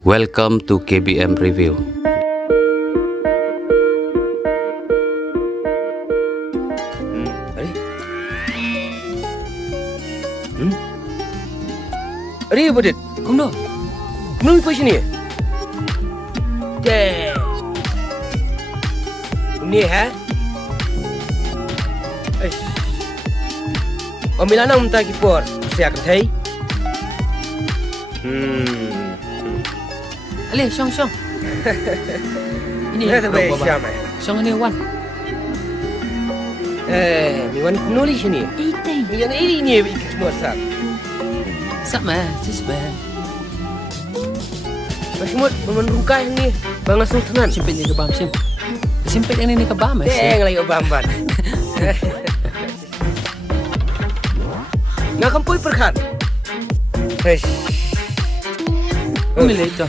Welcome to KBM Review. अरे बड़े Không đâu. कौन पैसे नहीं है ini है और मिलाना उनता की पर से आकर थे Ale, Syong. Ini Ini bro, Baba. siapa? Syong ni Wan. Miwan kunoli sini. Eating. Miwan ini ikut semua sah. Sap mah, sis mah. Semua memenungkai ni bangga sultanan. Simpit ni ke bam sim. Simpit yang ni ke bam mas. Lagi obamban. Nggak kampoi perkan. Umilih itu.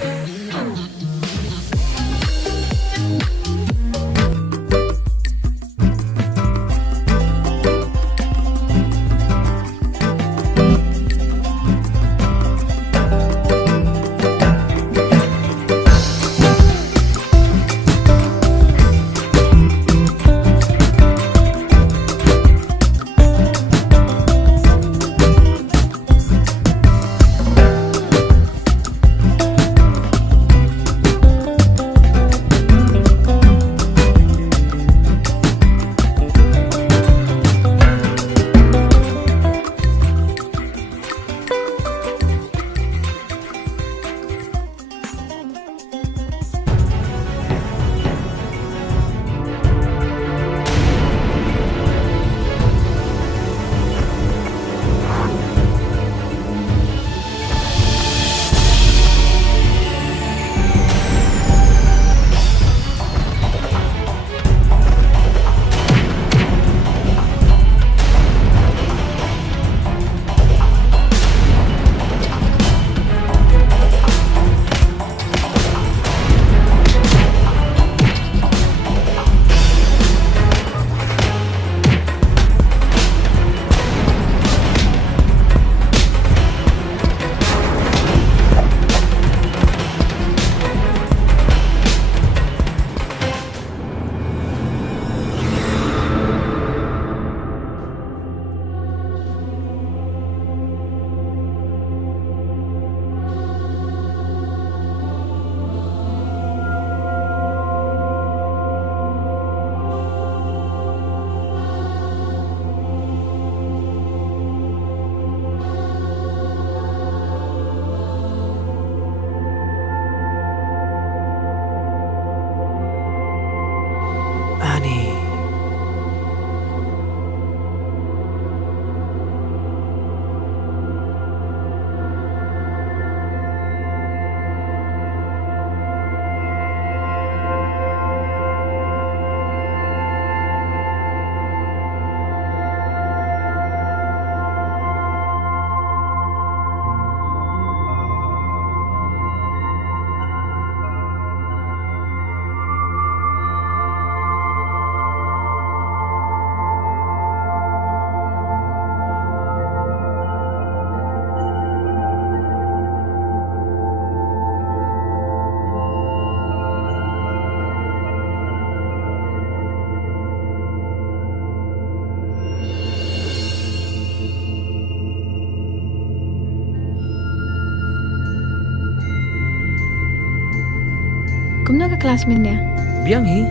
Kumno ke kelas minnya? Biang hi.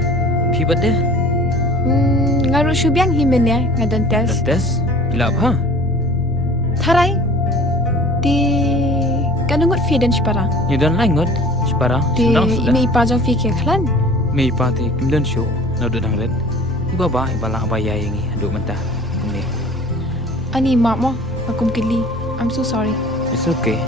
Pibat dia. Ngaru syubyang hi minnya ngadon tes. Tes. Ilap ha. Tharai. Di kanungut fi dan shpara. Ni dan lain ngot. Separa. Di ime ipajong fi ke khlan. Mei pati kimdan show. Nado dang red. Iba ba ibala abaya yangi. Adu mentah. Ni. Ani mak mo akum kili. I'm so sorry. It's okay.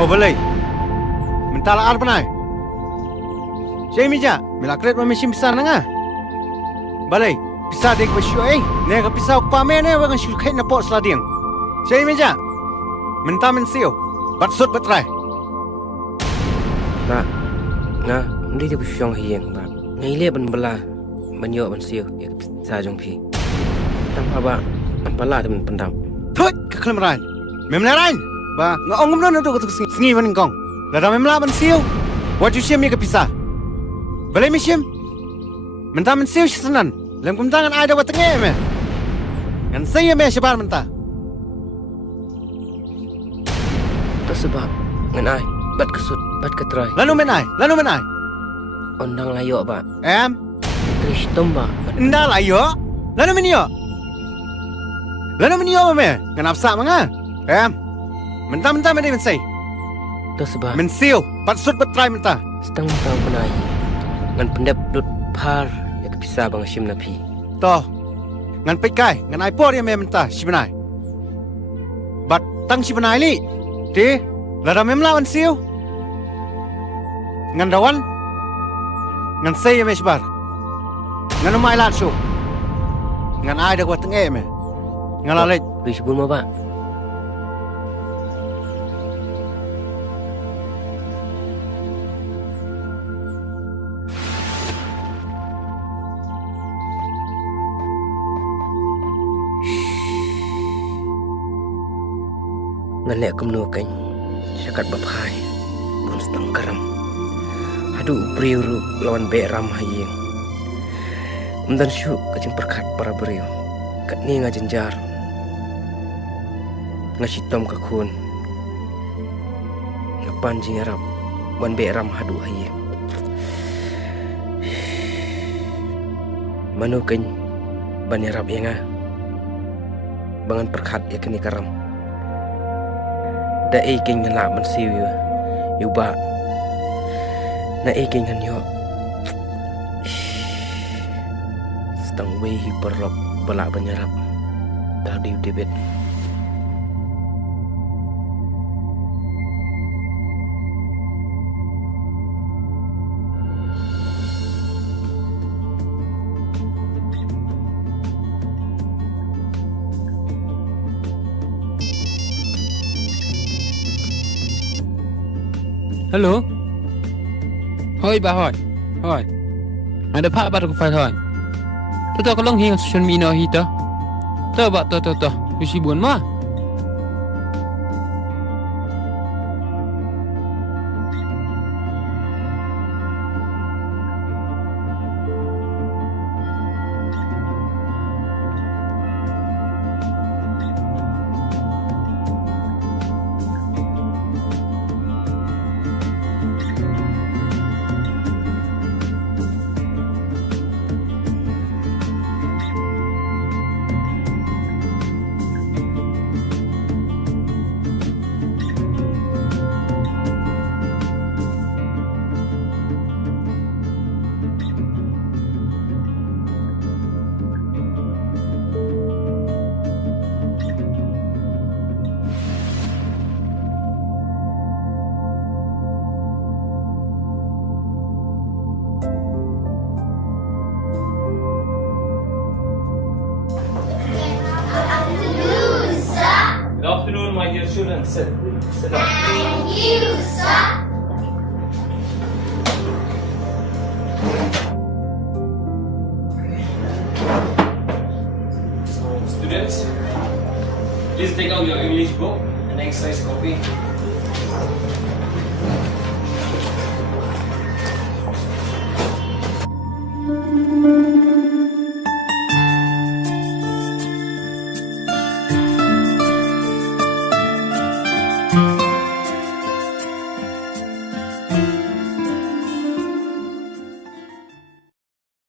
Oh boleh. Mentala ar panai. Saya mija, melakret memesim besar nanga. Balai, pisah dek bersyu ne ka pisah upame ne wangan syulkai na pot selading. Saya mija. Menta mensiu, batsut batrai. Ba. Nga, ndi dia bersyong hiang ba. Ngai le ban bala. Ban yo ban siu ya sa jong pi. Tam ba. Am pala temen pendam. Thut, kekelemaran. Memelaran. Ba, ngong ngom na tu ka singi ban kong. Lada memela ban siu. What you shame me ka pisah. Balai misim. Menta mensiu senan. Lem kumtangan ada wa tenge me. Ngan saya me sebar menta. Tu sebab ngan ai bat kesut bat ketrai. Lalu menai. Ondang layo ba. Trish tomba. Nda layo. Lalu menio me. Ngan apsa manga. Menta me mensai. Tu sebab Mensiu, batsut batrai menta. setang tang penai. Ngan pendap dut par ya bisa bang sim na pi. Toh, ngan pekai, ngan aipor ya me menta sibenai. Bat tang sibenai li. Ti, lada memlawan siu. Ngan dawan, ngan saya me sebar. Ngan umai lat su. Ngan ai dak wa tenge me. Ngan lalej. Rish bun ma ba. Ngan lek kumnu kan syakat bapai bun setang karam hadu priu lawan be ram hayeng umdan syu kacing perkat para beriu kat ni ngajenjar ngasitom ka kun ngapan jing arab wan be ram hadu hayeng manu kan ban arab yenga bangan perkat ya kini karam da iking ngala man siu yu ba na iking han yo stang we hi perlop bala banyarap da di debet Hello. Hoi ba hoi. Hoi. Ada pak baru ku file hoi. Tu kalau hiang social media hita. Tu ba tu. Usi buan ma. My dear children, sit down. Thank you, sir. So, students, please take out your English book and exercise copy.